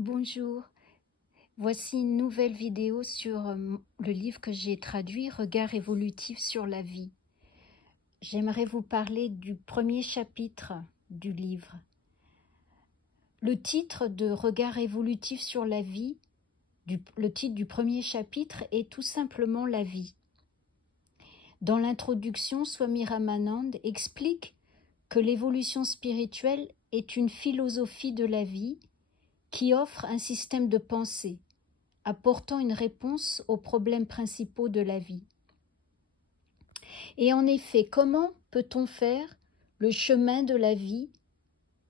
Bonjour, voici une nouvelle vidéo sur le livre que j'ai traduit, Regard évolutif sur la vie. J'aimerais vous parler du premier chapitre du livre. Le titre de Regard évolutif sur la vie, le titre du premier chapitre est tout simplement la vie. Dans l'introduction, Swami Ramanand explique que l'évolution spirituelle est une philosophie de la vie qui offre un système de pensée, apportant une réponse aux problèmes principaux de la vie. Et en effet, comment peut-on faire le chemin de la vie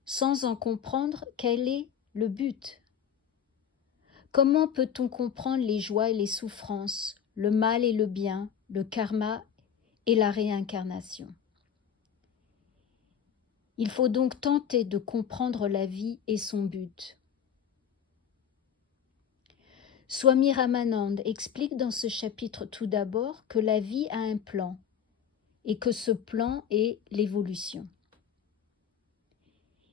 sans en comprendre quel est le but? Comment peut-on comprendre les joies et les souffrances, le mal et le bien, le karma et la réincarnation? Il faut donc tenter de comprendre la vie et son but. Swami Ramanand explique dans ce chapitre tout d'abord que la vie a un plan et que ce plan est l'évolution.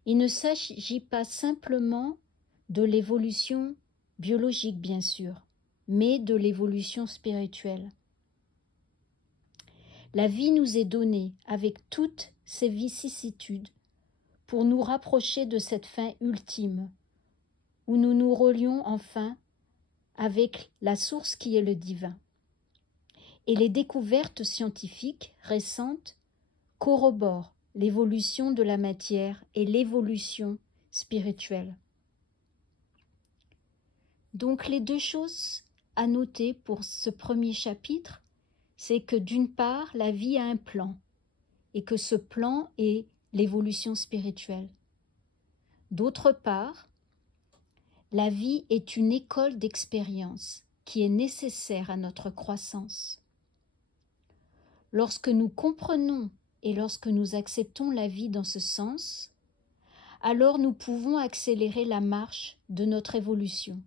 Il ne s'agit pas simplement de l'évolution biologique, bien sûr, mais de l'évolution spirituelle. La vie nous est donnée avec toutes ses vicissitudes pour nous rapprocher de cette fin ultime, où nous nous relions enfin avec la source qui est le divin. Et les découvertes scientifiques récentes corroborent l'évolution de la matière et l'évolution spirituelle. Donc les deux choses à noter pour ce premier chapitre, c'est que d'une part, la vie a un plan, et que ce plan est l'évolution spirituelle. D'autre part, la vie est une école d'expérience qui est nécessaire à notre croissance. Lorsque nous comprenons et lorsque nous acceptons la vie dans ce sens, alors nous pouvons accélérer la marche de notre évolution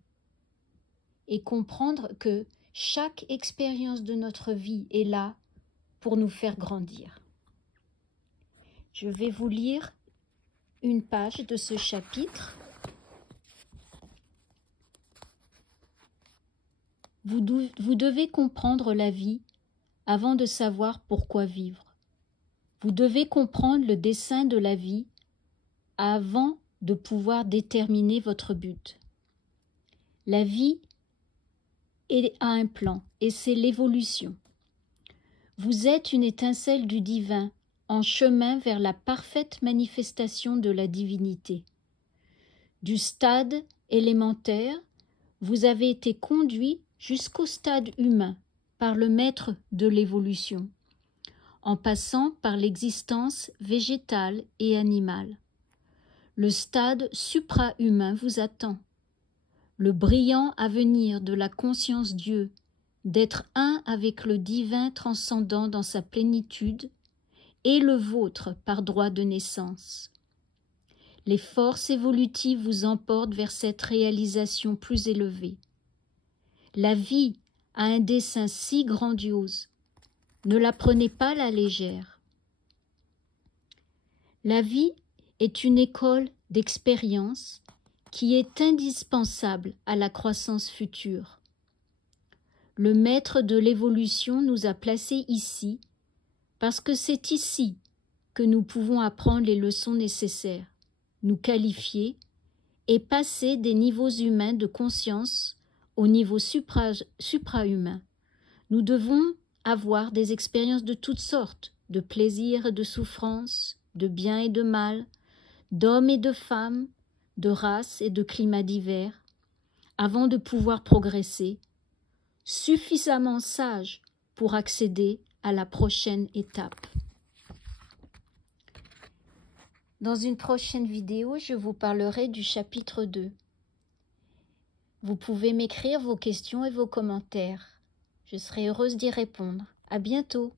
et comprendre que chaque expérience de notre vie est là pour nous faire grandir. Je vais vous lire une page de ce chapitre. Vous devez comprendre la vie avant de savoir pourquoi vivre. Vous devez comprendre le dessein de la vie avant de pouvoir déterminer votre but. La vie a un plan et c'est l'évolution. Vous êtes une étincelle du divin en chemin vers la parfaite manifestation de la divinité. Du stade élémentaire, vous avez été conduit jusqu'au stade humain par le maître de l'évolution, en passant par l'existence végétale et animale. Le stade supra-humain vous attend. Le brillant avenir de la conscience Dieu, d'être un avec le divin transcendant dans sa plénitude, est le vôtre par droit de naissance. Les forces évolutives vous emportent vers cette réalisation plus élevée. La vie a un dessein si grandiose. Ne la prenez pas à la légère. La vie est une école d'expérience qui est indispensable à la croissance future. Le maître de l'évolution nous a placés ici parce que c'est ici que nous pouvons apprendre les leçons nécessaires, nous qualifier et passer des niveaux humains de conscience au niveau suprahumain. Nous devons avoir des expériences de toutes sortes, de plaisir et de souffrance, de bien et de mal, d'hommes et de femmes, de races et de climats divers, avant de pouvoir progresser, suffisamment sages pour accéder à la prochaine étape. Dans une prochaine vidéo, je vous parlerai du chapitre 2. Vous pouvez m'écrire vos questions et vos commentaires. Je serai heureuse d'y répondre. À bientôt.